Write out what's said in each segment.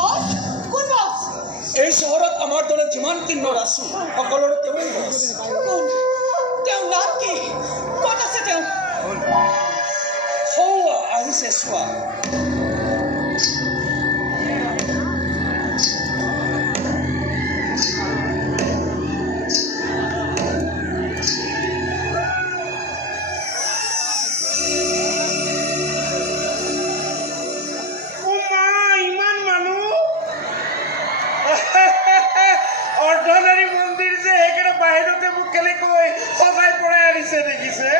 বস কোন বস এই চহৰত আমাৰ দৰে যিমান কিন্নৰ আছো সকলোৰে তেওঁই বস কোন তেওঁ নাম কি ক'ত আছে তেওঁ সৌৱা আহিছে চোৱা Ardhanari মন্দির যে এখানে বাইরেতে মুখলে কই সজাই পড়ে আনিছে দেখিছে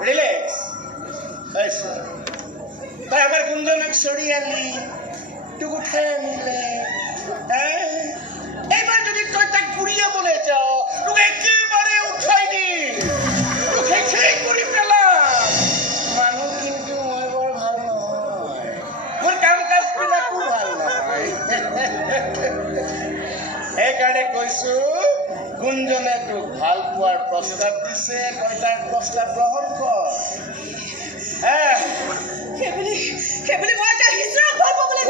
Relax. তাই আমার গুঞ্জনক সরিয়ে আনলি তুই উঠায় আনলে এবার যদি তুই তাক ঘুরিয়ে বলে যাও তুই একেবারে উঠাইনি তুই খেয়ে করি পেলাম মানুষ কিন্তু মই বৰ ভাল নহয় মোৰ কাম কাজ বিলাকো ভাল নহয় সেইকাৰণে কৈছো গুঞ্জনে তোক ভাল পোৱাৰ প্ৰস্তাৱ দিছে তই তাৰ প্ৰস্তাৱ গ্ৰহণ কৰ সেইবুলি মই এটা হিজৰাক ভাল পাবলৈ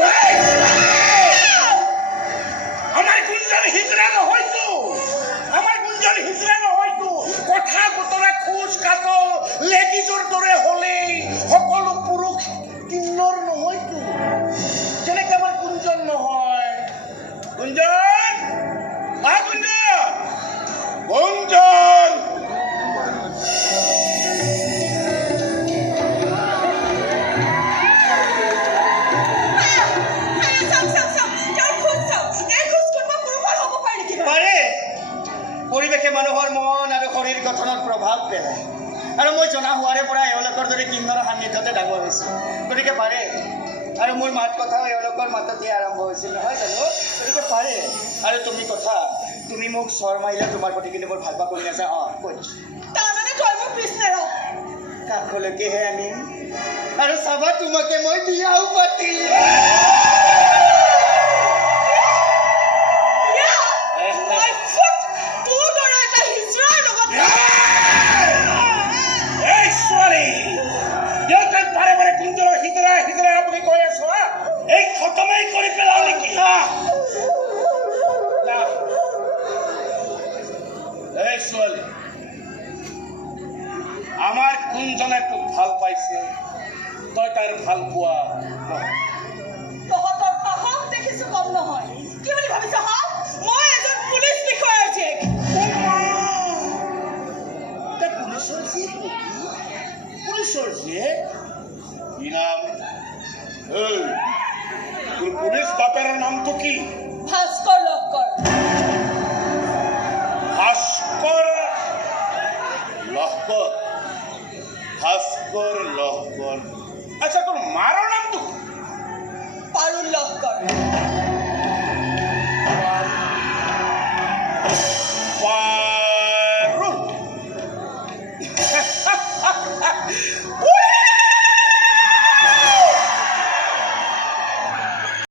আমাৰ গুঞ্জন হিজৰা নহয়তো আমাৰ গুঞ্জন হিজৰা নহয়তো কথা বতৰা খোজ কাটল লেডিজৰ দৰে হ'লেই সকলো পুৰুষ কিন্নৰ নহয়তো যেনেকে আমাৰ গুঞ্জন নহয় গুঞ্জন গুঞ্জন গুঞ্জন পৰিৱেশে মানুহৰ মন আৰু শৰীৰ গঠনত প্ৰভাৱ পেলায় আৰু মই জনা হোৱাৰে পৰা এওঁলোকৰ দৰে কিন্নৰৰ সান্নিধ্যতে ডাঙৰ হৈছোঁ গতিকে পাৰে আৰু মোৰ মাত কথাও এওঁলোকৰ মাততে আৰম্ভ হৈছিল নহয় জানো গতিকে পাৰে আৰু তুমি মোক চৰ মাৰিলে তোমাৰ প্ৰতি কিন্তু মোৰ ভাল পা কৰি আছা কৈছোঁ তাৰমানে তই মোক কৃষ্ণৰ কাষলৈকেহে আনিম আৰু চাবা তোমাকে মই বিয়াও পাতি আমাৰ কোনজনে তোক ভাল পাইছে তই তাৰ ভাল পোৱা তহঁতৰ সাহস দেখিছো কম নহয় কি বুলি ভাবিছ মই এজন পুলিচ বিষয়াৰ জীয়েক পুলিচৰ জীয়েক কি নাম তোৰ পুলিচ বাপেৰ নামটো কি ভাস্কৰ লহকৰ ভাস্কৰ লহকৰ ভাস্কৰ লহকৰ আচ্ছা তোৰ মাৰ নাম তো পাৰুল লহকৰ